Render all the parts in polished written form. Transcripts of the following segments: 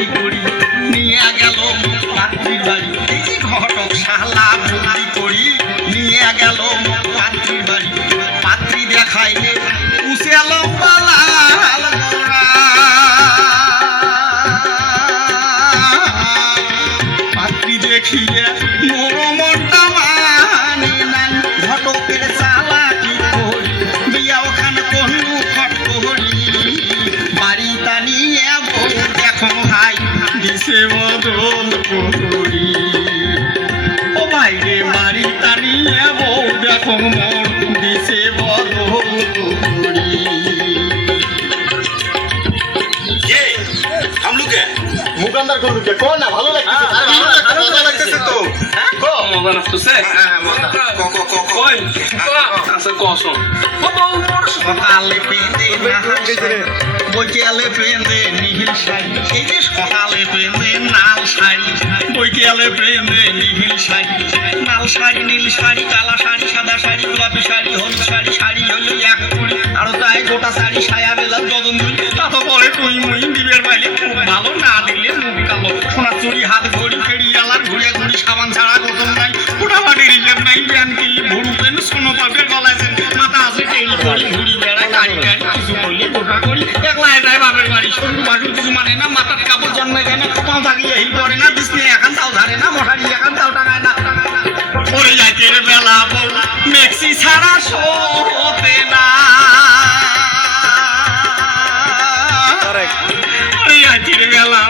বন্দি করি নিয়ে গেল পাত্রীর বাড়ি। এই যে ঘটক শালা বন্দি করি নিয়ে গেল পাত্রীর বাড়ি। পাত্রী দেখায় উসে লম্বা লাল গোরা। পাত্রী দেখিয়ে মোর মনটা মানে নাই। ঘটকের চালাকি করি বিয়া ওখানে কন্যু খট করি। বাড়ি টানিয়ে বউ দেখো ভাই দিছে বদল করি। ও ভাই রে বাড়ি টানিয়ে বউ দেখো মোর দিছে বদল করি। মুকান্দার কোন লুকে কোন না ভালো লাগতেছে। আরে ভালো লাগতেছে তো। হ্যাঁ কো মজা লাগতেছে। হ্যাঁ মজা ক কই আচ্ছা কসম সকালে পেঁদে বৈকালে পেঁদে নীল শাড়ি। এই যে সকালে পেঁদে নাল শাড়ি বৈকালে পেঁদে নীল শাড়ি। নাল শাড়ি নীল শাড়ি কালা শাড়ি সাদা শাড়ি গোলাপি শাড়ি হলুদ শাড়ি। শাড়ি হলো এক কুড়ি আরো তাই গোটা শাড়ি সায়া বেলা যদন দুই। তা তো পরে তুই মুই দিবের বাইরে খুব ভালো না দিলে মুখ কালো। সোনার চুরি হাত ঘড়ি ফেরি আলার ঘুরে ঘুরি সাবান ছাড়া গতন নাই। ওটা বাড়ি রিজার্ভ নাই ব্যান কিনলে ভরু পেন সোনো পাপের গলায় মাথা আছে টেরি করি ঘুরি বেড়ায় গাড়ি গাড়ি কিছু করলে গোটা করি। একলা এটাই বাপের বাড়ি সরু বাসুর কিছু মানে না। মাথার কাপড় জন্মে যায় না পাও থাকিয়ে হিল করে না। বিছনে এখান তাও ধারে না মশারি এখান তাও টাঙায় না। ওরে রাতের বেলা বউ মেক্সি ছাড়া শোতে না। ওরে রাতের বেলা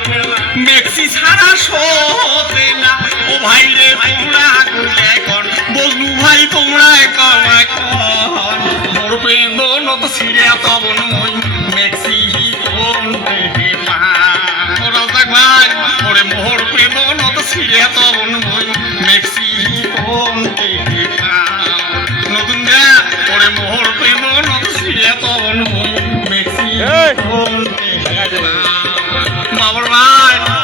মেক্সি ছাড়া শোতে না। ও ভাই রে তোমরা গুলে কর বজলু ভাই তোমরা কর মোর পেন্দো নত ছিড়ে তবন মই মেক্সি কোন থেকে পা। ওরা ভাই ওরে মোর পেন্দো নত ছিড়ে তবন মই